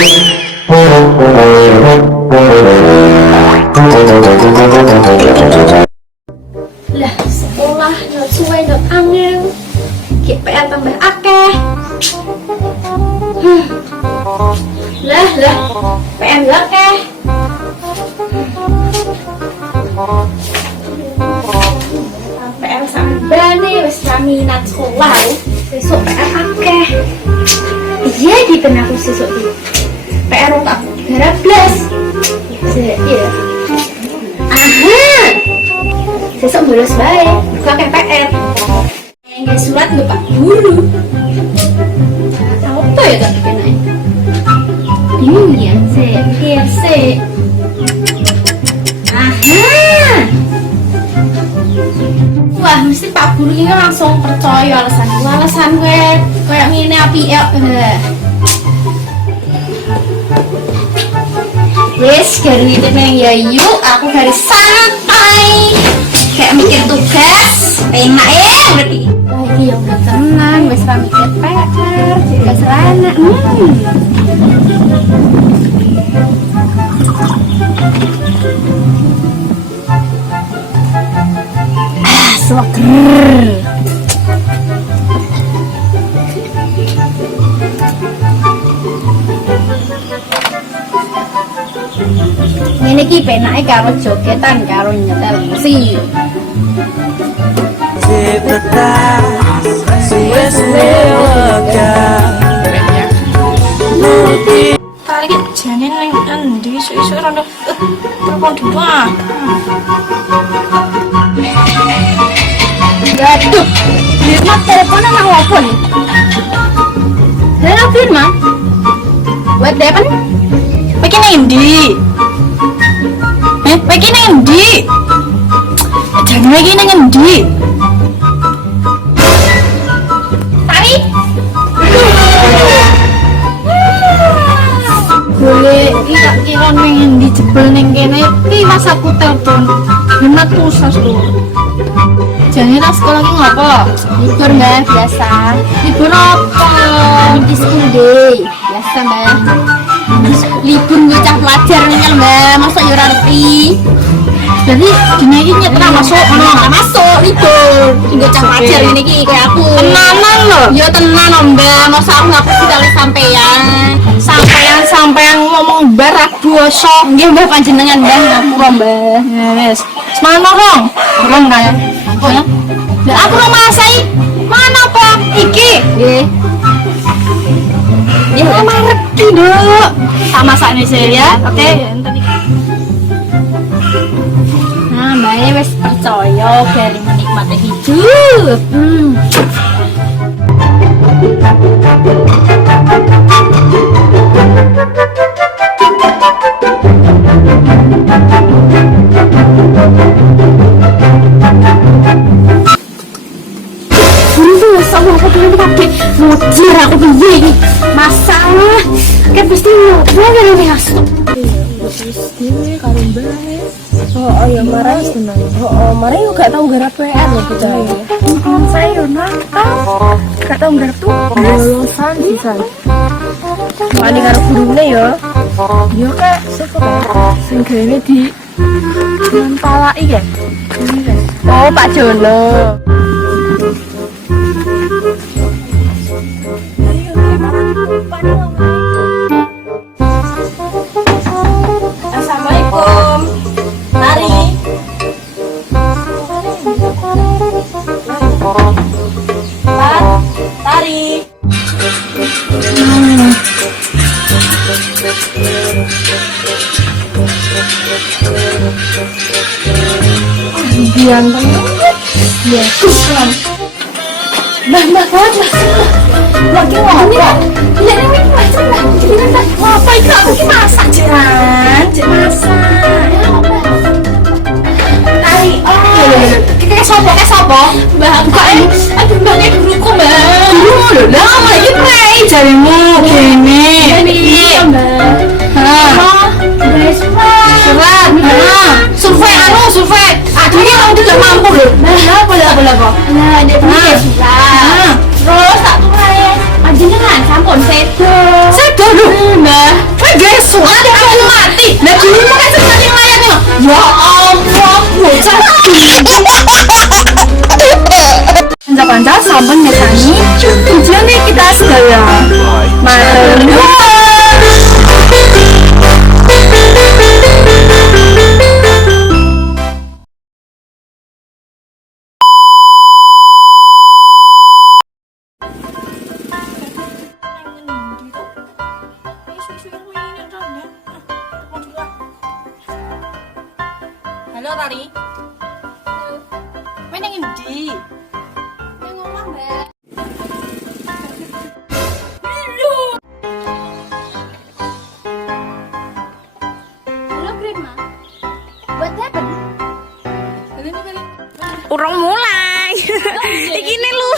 Lah sekolah nyot suwe nyot angin GPR tambah akeh. Lah PR akeh. PR sambane wis minat sekolah besok PR akeh. Iya gitu aku sesuk iki. PR tak 13. Iya. Aha. Sesuk bolos bae, kok akeh PR. Nggih surat lho Pak Guru. Apa ya tak kenake? Bingung ya, sih. Aha. Wah, mesti Pak Guru ini langsung percaya alasan gue kayak ngene api ya. Yes, dari itu ya yuk, aku garis santai kayak mikir tugas enak ya berarti. Wah ini ya udah tenang, wes ra mikir PR juga selana. Seger. Ini ki penake karo jogetan karo nyetel musik. Kali jane nang endi isu-isu rono telepon dua. Waduh, Firma teleponnya nang opo nih? Halo Firma, buat depan? Iki nang endi? Iki nang endi? Jane iki nang endi? Tari. Boleh iya kira nang endi jebel ning kene iki mas aku telepon. Bener tusas lho. Jane nang sekolah ki ngopo? Libur Mbak, biasa. Libur apa? Iki school day. Biasa Mbak. Libur bocah pelajar nyel Mbak, masa yo ora ngerti. Jadi dina iki nyetra masuk libur. Bocah pelajar ngene iki kayak aku. Tenanan lho. Yo tenan Mbak, masa aku ngapa sih kali Sampeyan ngomong bar basa. Nggih Mbak panjenengan Mbak ngapura Mbak. Ya wis. Semono dong. Kurang kaya. Ya. Lah aku ora masai. Mana apa? Iki. Nggih. Ya Mama ngerti, Dok. Sama sakne sih ya. Oke, enten iki. Nah, Mbak wis percaya dari menikmati hidup. Sama aku dulu pakai motor aku piye masalah kan pasti ngobrol dari ini asuk Dewe karo Mbak. Oh ya marah seneng. Marah yo gak tau garap PR lho bocah iki. saya yo nakal gak tau garap tuh Lolosan sisan. Wani karo gurune yo. Yo kak sapa kak? Sing gene di Palai ya. Oh Pak Jono. Assalamualaikum. Tari. Tari. Biang banget. Ya, Islam. Mbak, lagi ngomong ya? Iya, ini macam lah. Apa itu? Aku ini masak, Jiran. Masak. Tari, kayak sopo? Mbak, aduh, mbaknya guruku, Mbak. Guru, lah, lagi play jarimu. Gini. Iya, Mbak. Survei. Aduhnya kamu tidak mampu loh. Nah, boleh kok. Nah, dia punya surat. Terus tak tulis. Panjenengan sampun sedo. Sedo lho, Mbak. sampun ngetani tujuannya kita sedaya. Matur Halo Tari. Main yang endi? Yang ngomong, Mbak. Halo, Grandma. What happened? Urung mulai. Iki ne lu.